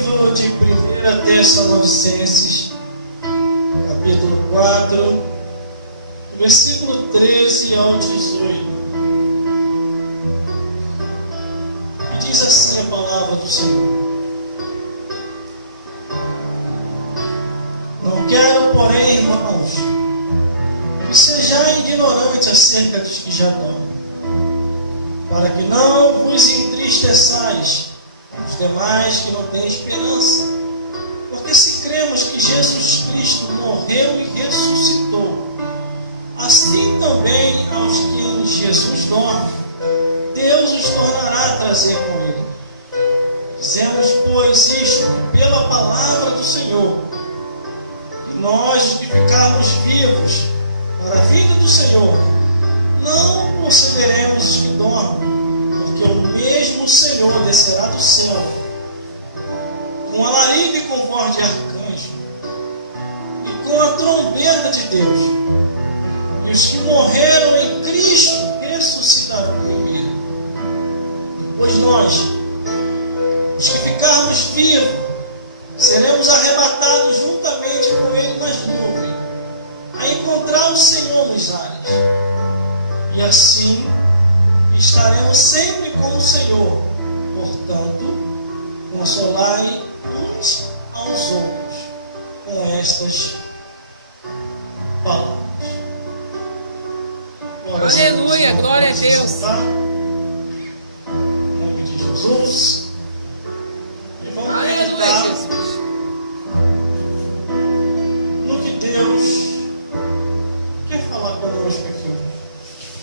livro de 1 Tessalonicenses, capítulo 4, versículo 13 ao 18. E diz assim a palavra do Senhor: Não quero, porém, irmãos, que sejais ignorantes acerca dos que já dormem, para que não vos entristeçais os demais que não têm esperança. Porque se cremos que Jesus Cristo morreu e ressuscitou, assim também aos que em Jesus dormem, Deus os tornará a trazer com Ele. Dizemos, pois, isto pela palavra do Senhor, que nós, os que ficarmos vivos para a vinda do Senhor, não consideremos os que dormem, porque o mesmo Senhor descerá do céu com alarido e com voz de arcanjo e com a trombeta de Deus, e os que morreram em Cristo ressuscitarão com Ele. Pois nós, os que ficarmos vivos, seremos arrebatados juntamente com Ele nas nuvens, a encontrar o Senhor nos ares, e assim estaremos sempre com o Senhor. Portanto, consolai uns aos outros com estas palavras. Aleluia, glória a Deus. Em nome de Jesus. E vamos Aleluia, Jesus. No que Deus quer falar conosco aqui.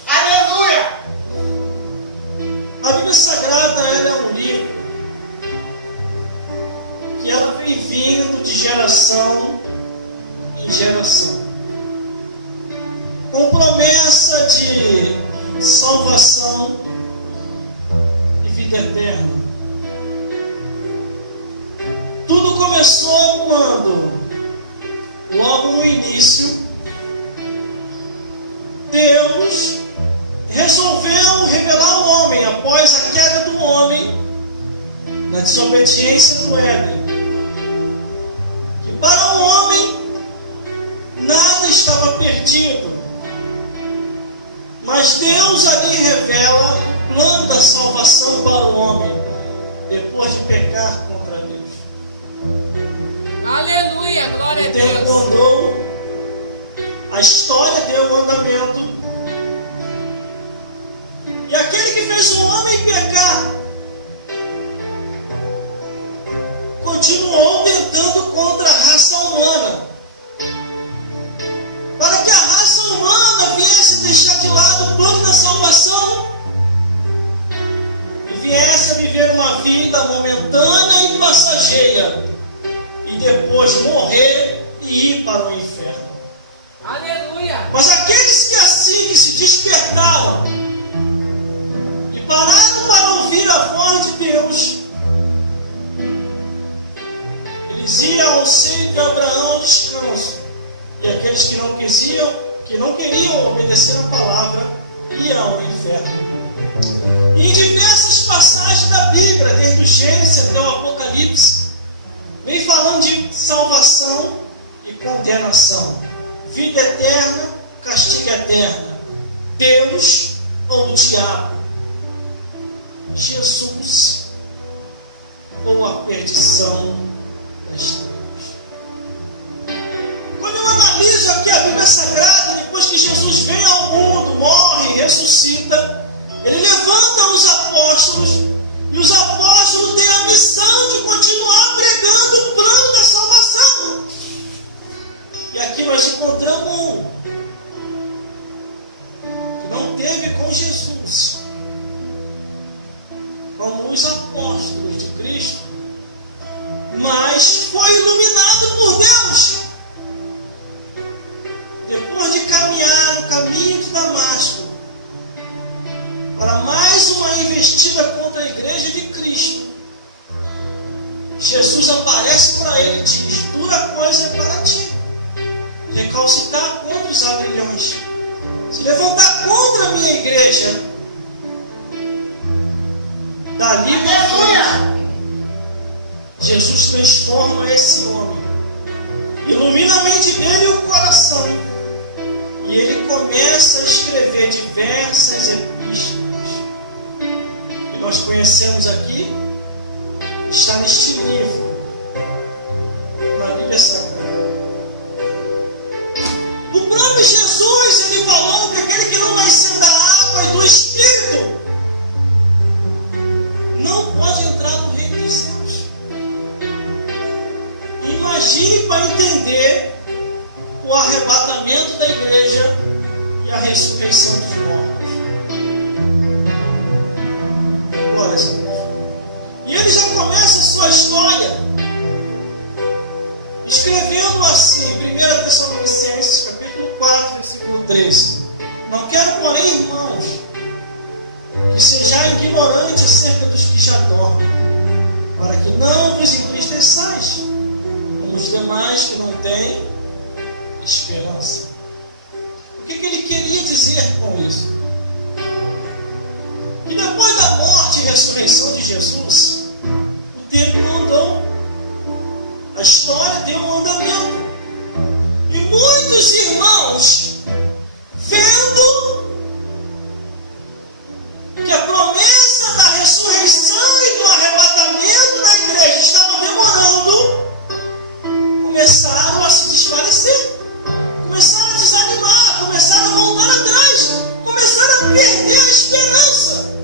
Aleluia! A Bíblia Sagrada, ela é um livro que ela vem vindo de geração em geração, com promessa de salvação e vida eterna. Tudo começou quando, logo no início, Deus resolveu revelar ao homem, após a queda do homem, na desobediência do Éden, que para o homem nada estava perdido, mas Deus ali revela o plano da salvação para o homem, depois de pecar contra Deus. Aleluia, glória a Deus Deus. mandou, a história deu o andamento. E aquele que fez o homem pecar continuou tentando contra a raça humana, para que a raça humana viesse deixar de lado o plano da salvação e viesse a viver uma vida momentânea e passageira, e depois morrer e ir para o inferno. Aleluia. Mas aqueles que assim se despertaram e pararam para ouvir a voz de Deus, eles iam ao seio de Abraão ao descanso. E aqueles que não queriam obedecer a palavra, iam ao inferno. E em diversas passagens da Bíblia, desde o Gênesis até o Apocalipse, vem falando de salvação e condenação, vida eterna, castigo eterno, Deus ou o diabo, Jesus ou a perdição das trevas. Quando eu analiso aqui a Bíblia Sagrada, depois que Jesus vem ao mundo, morre, ressuscita, ele levanta os apóstolos, e os apóstolos têm a missão de continuar pregando o plano da salvação. E aqui nós encontramos um que não teve com Jesus, como os apóstolos de Cristo, mas foi iluminado por Deus. Depois de caminhar no caminho de Damasco, para mais uma investida contra a igreja de Cristo, Jesus aparece para ele e diz: dura coisa é para ti recalcitrar contra os aguilhões, se levantar contra a minha igreja. Dali para frente, Jesus transforma esse homem, ilumina a mente dele e o coração, e ele começa a escrever diversas epístolas. E nós conhecemos aqui, está neste livro, na Bíblia Sagrada. O próprio Jesus, ele falou que aquele que não nascer da água e do Espírito não pode entrar no reino dos céus. Imagine para entender o arrebatamento da igreja e a ressurreição dos mortos. Glória a Deus. E ele já começa a sua história escrevendo assim, 1 Tessalonicenses, capítulo 4, versículo 13. Não quero, porém, irmãos, que sejais ignorantes acerca dos que já dormem, para que não vos entristeçais, como os demais que não têm esperança. O que ele queria dizer com isso? Que depois da morte e ressurreição de Jesus, o tempo não andou. A história tem um andamento. E muitos irmãos, vendo que a promessa da ressurreição e do arrebatamento da igreja estava demorando, começaram a se desfalecer, começaram a desanimar, começaram a voltar atrás, começaram a perder a esperança.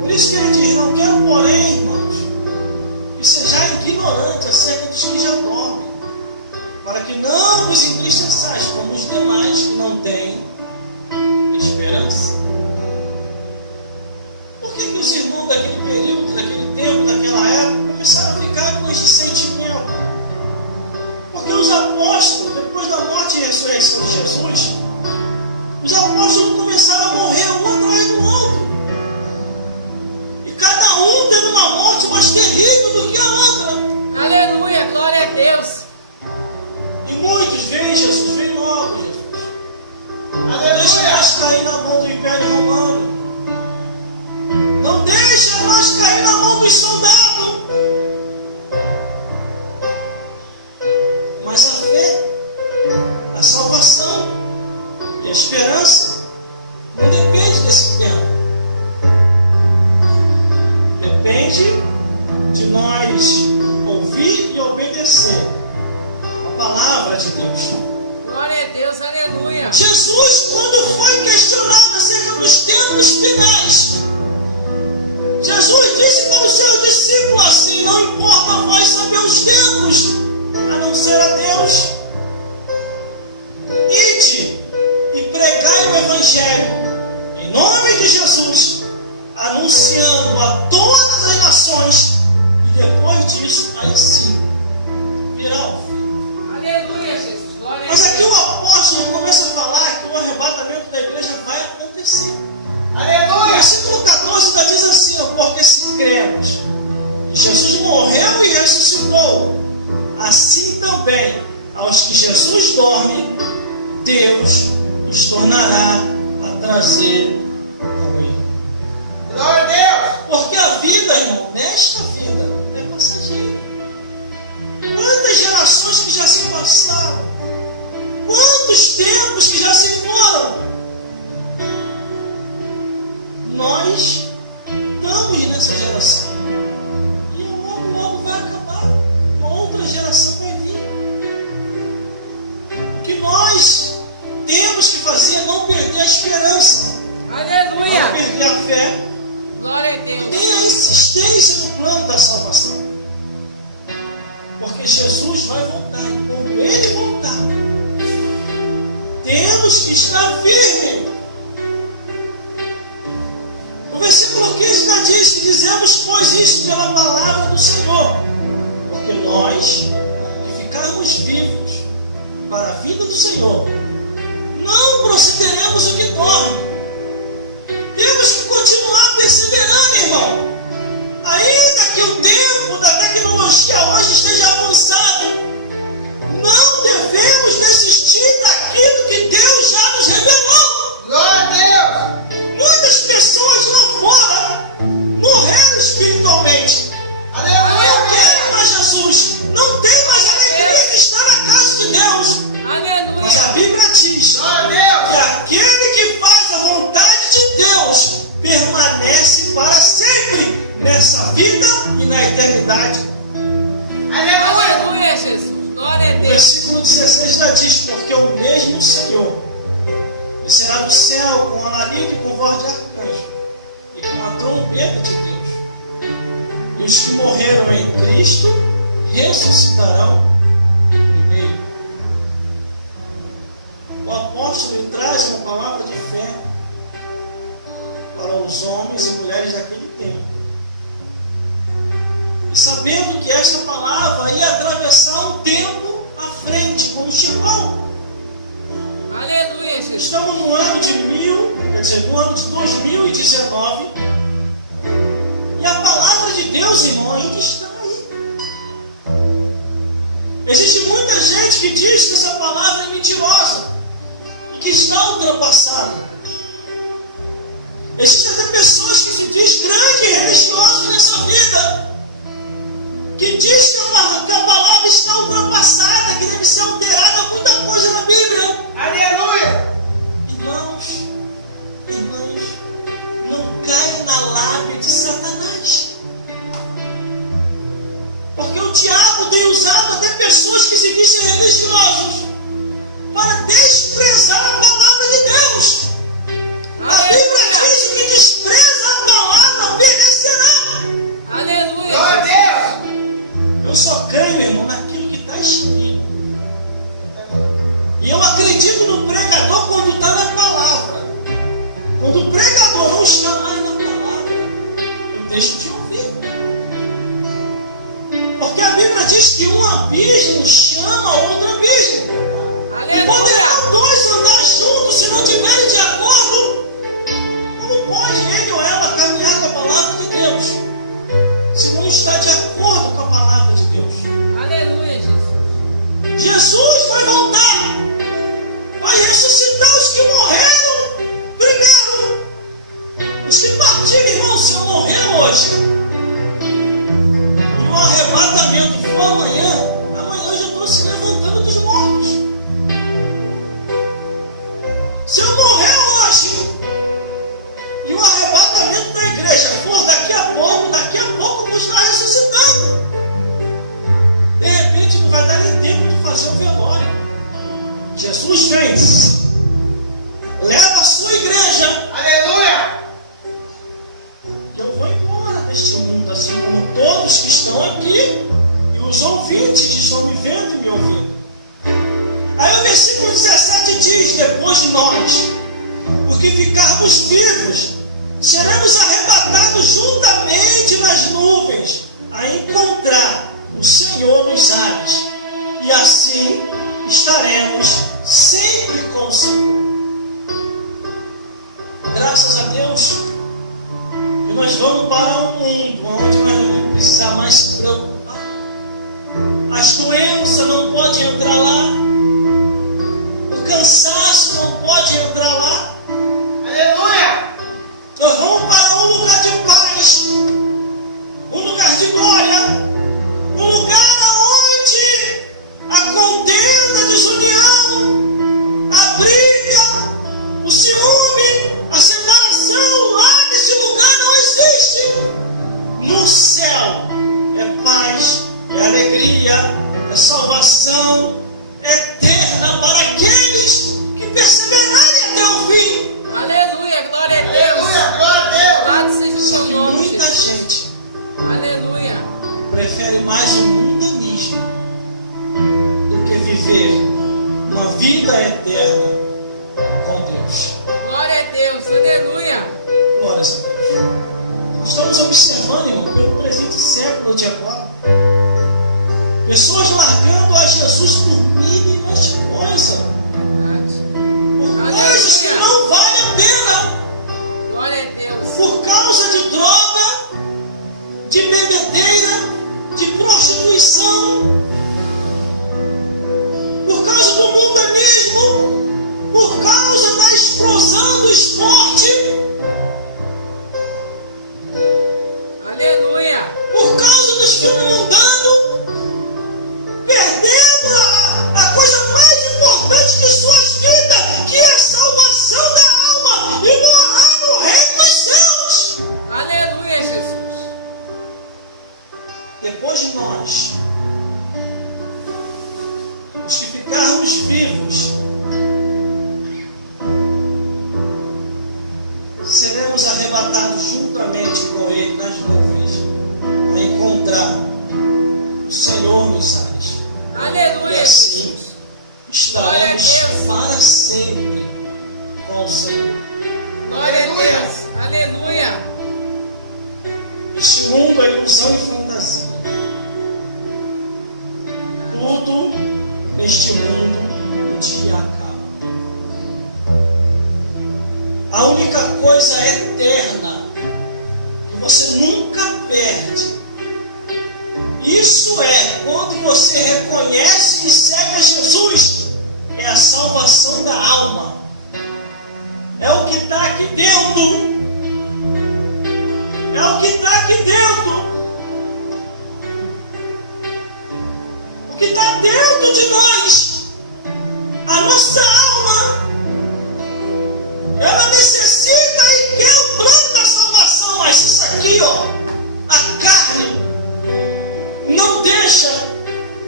Por isso que ele diz: não quero, porém, irmãos, que sejais ignorantes acerca dos que já dormem, para que não vos entristeçais como os demais que não têm esperança. Por que os irmãos daquele período, daquele tempo, daquela época, começaram a ficar com esse sentimento? Porque os apóstolos, depois da morte e ressurreição de Jesus, os apóstolos começaram a morrer um atrás do outro. E cada um teve uma morte mais terrível do que a outra. Aleluia, glória a Deus. E muitos veem Jesus, vem logo Jesus. Aleluia. Não deixa nós cair na mão do Império Romano. Não deixa nós cair na mão dos soldados. Mas a fé, a salvação e a esperança não depende desse tempo. Depende de nós ouvir e obedecer a palavra de Deus. Glória a Deus, aleluia. Jesus, quando foi questionado acerca dos tempos finais, Jesus disse para os seus discípulos assim: não importa a vós saber os tempos, a não ser a Deus. Ide e pregai o Evangelho em nome de Jesus, anunciando a todas as nações, e depois disso, aí sim, virá o fim. Aleluia, Jesus, glória a Mas Deus. aqui o apóstolo começa a falar que o arrebatamento da igreja vai acontecer. O Aleluia. versículo 14 ainda diz assim: porque se cremos que Jesus morreu e ressuscitou, assim também aos que Jesus dorme, Deus os tornará a trazer com ele. Glória a Deus. Porque a vida, irmão, nesta vida é passageira. Quantas gerações que já se passaram, quantos tempos que já se foram. Nós estamos nessa geração. E logo, logo vai acabar. Uma outra geração vai vir. O que nós temos que fazer é não perder a esperança, não Aleluia, perder a fé, glória a Deus. nem a insistência no plano da salvação. Porque Jesus vai voltar. E quando Ele voltar, temos que estar firmes. O versículo 15 já diz que dizemos, pois, isso pela palavra do Senhor, porque nós, que ficarmos vivos para a vida do Senhor, não procederemos o que dorme. Temos que continuar perseverando, irmão. Ainda que o tempo da tecnologia hoje esteja avançado, não devemos desistir daquilo que Deus já nos revelou. Glória a Deus. Muitas pessoas lá fora morreram espiritualmente. autoridade. Aleluia. Aleluia, Jesus. Glória a O Deus. versículo 16 já diz, porque o mesmo Senhor descerá do céu com alarido e com voz de arcanjo e com a trombeta de Deus. E os que morreram em Cristo ressuscitarão primeiro. O apóstolo traz uma palavra de fé para os homens e mulheres daquele tempo. E sabendo que esta palavra ia atravessar um tempo à frente, como chegou. Aleluia, Jesus. Estamos no ano no ano de 2019. E a palavra de Deus, irmão, ainda está aí. Existe muita gente que diz que essa palavra é mentirosa e que está ultrapassada. Existem até pessoas que se diz grande e religioso nessa vida, que diz que a palavra está ultrapassada, que deve ser alterada muita coisa na Bíblia. Aleluia. Irmãos, não caia na lábia de Satanás. Porque o diabo tem usado até pessoas que se dizem religiosos para desprezar a palavra de Deus. A Bíblia diz que despreza a palavra perecerá. Aleluia. Glória a Deus. Eu só creio, irmão, naquilo que está escrito. E eu acredito no pregador quando está na palavra. Quando o pregador não está mais na palavra, eu deixo de ouvir. Porque a Bíblia diz que um abismo chama outro abismo. E poderão dois andar juntos se não estiverem de acordo. Como pode ele ou ela caminhar com a palavra de Deus se não está de acordo com a palavra de Deus? Aleluia, Jesus. Jesus vai voltar, vai ressuscitar os que morreram primeiro. Os que partiram, irmão, se eu morrer hoje, e um arrebatamento for amanhã eu já estou se levantando dos mortos. Se eu morrer hoje, e o arrebatamento da igreja for daqui a pouco eu vou estar ressuscitando. De repente não vai dar nem tempo de fazer o velório. Jesus vem, leva a sua igreja. Aleluia. Eu vou embora deste mundo, assim como todos que estão aqui e os ouvintes que estão me vendo e me ouvindo. Aí o versículo 17 diz: depois de nós, porque ficarmos vivos, seremos arrebatados juntamente nas nuvens a encontrar o Senhor nos ares, e assim estaremos sempre com o Senhor. Graças a Deus, e nós vamos para um mundo onde nós não vamos precisar mais se preocupar. As doenças não podem entrar lá, o cansaço não pode entrar lá. Aleluia. Nós vamos para um lugar de paz, um lugar de glória, um lugar onde a contenda, a desunião, a briga, o ciúme, a separação, lá nesse lugar não existe. No céu é paz, é alegria, é salvação eterna para aqueles que perseverarem até o fim. Aleluia, glória a Deus. Aleluia. Glória a Deus. Louvado seja o Só seu que nome, muita Jesus. gente Aleluia. prefere mais o mundanismo do que viver uma vida eterna com Deus. Glória a Deus. Aleluia. Glórias a Deus. Nós estamos observando, irmão, pelo presente século de agora, pessoas largando a Jesus por mínimas coisas, por coisas que não valem a pena, Glória a Deus. por causa de droga, de bebedeira, de prostituição, por causa do mundanismo, por causa da explosão do esporte. Aleluia. de nós, os que ficarmos vivos, seremos arrebatados juntamente com Ele nas nuvens, a encontrar o Senhor nos ares. E Aleluia. assim estaremos para sempre com o Senhor. Glória a Deus. Aleluia. Este mundo é ilusão e fantasia. Tudo neste mundo um dia acaba. A única coisa eterna que você nunca perde, isso é quando você reconhece e segue a Jesus, é a salvação da alma. É o que está aqui dentro. É o que está aqui dentro. O que está dentro de nós. A nossa alma. Ela necessita e quer o plano da salvação. Mas isso aqui, ó, a carne, não deixa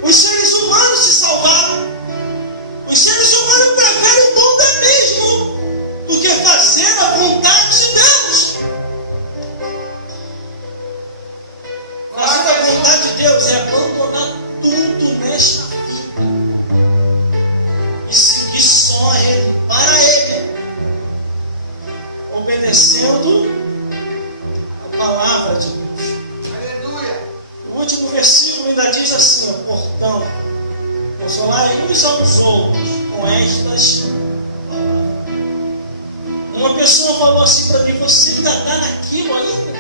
os seres humanos se salvar. Os seres humanos preferem o bom da mesmo do que fazer a vontade de Deus. Fazer a vontade de Deus é abandonar tudo nesta vida e seguir só Ele, para Ele, obedecendo a palavra de Deus. Aleluia. O último versículo ainda diz assim, ó, portanto, consolai uns aos outros com estas palavras. Uma pessoa falou assim para mim, você ainda está naquilo ainda?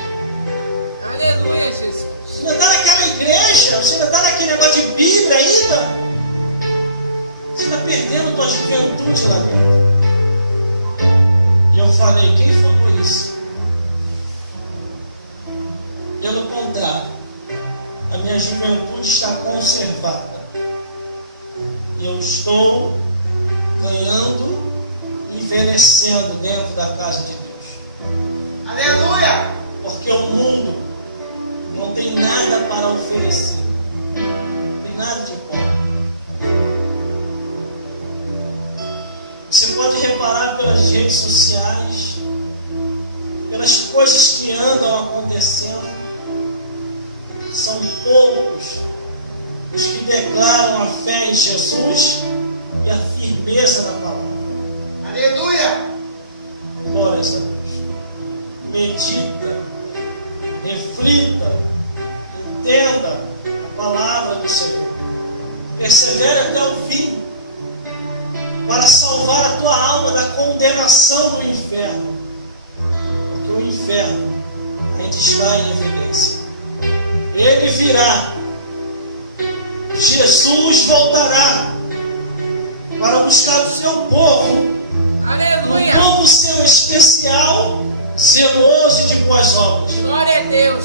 Aleluia, Jesus. Você ainda está naquela igreja? Você ainda está naquele negócio de Bíblia ainda? Você está perdendo a tua juventude lá dentro. E eu falei, quem falou isso? Pelo contrário, a minha juventude está conservada. Eu estou ganhando, envelhecendo dentro da casa de Deus. Aleluia. Porque o mundo não tem nada para oferecer. Não tem nada de bom. Você pode reparar pelas redes sociais, pelas coisas que andam acontecendo. São poucos os que declaram a fé em Jesus e a firmeza na palavra. Aleluia. Glórias a Deus. Medita, reflita, entenda a palavra do Senhor. Persevere até o fim, para salvar a tua alma da condenação do inferno. Porque o inferno ainda está em evidência. Ele virá. Jesus voltará para buscar o seu povo. Aleluia. Um povo seu especial, zeloso e de boas obras. Glória a Deus.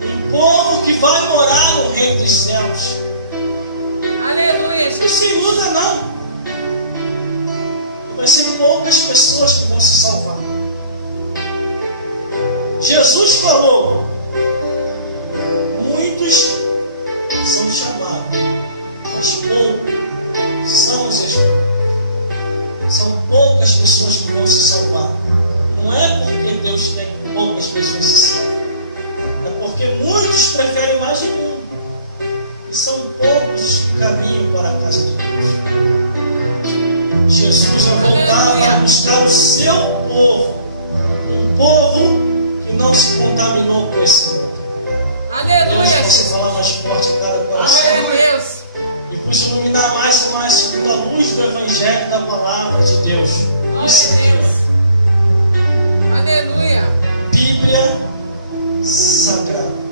Um povo que vai morar no reino dos céus. Aleluia, Não Jesus. se iluda não. Vai ser poucas pessoas que vão se salvar. Jesus falou, muitos são chamados, mas poucos são os escolhidos. São poucas pessoas que vão se salvar. Não é porque Deus quer que poucas pessoas se salvem. É porque muitos preferem mais o mundo. E são poucos os que caminham para a casa de Deus. Jesus vai voltar para buscar o seu povo. Um povo que não se contaminou com esse mundo. Deus possa falar mais forte em cada coração. Aleluia. E nos iluminar mais e mais pela luz do Evangelho da Palavra de Deus. Isso aqui, ó. Aleluia. Bíblia Sagrada.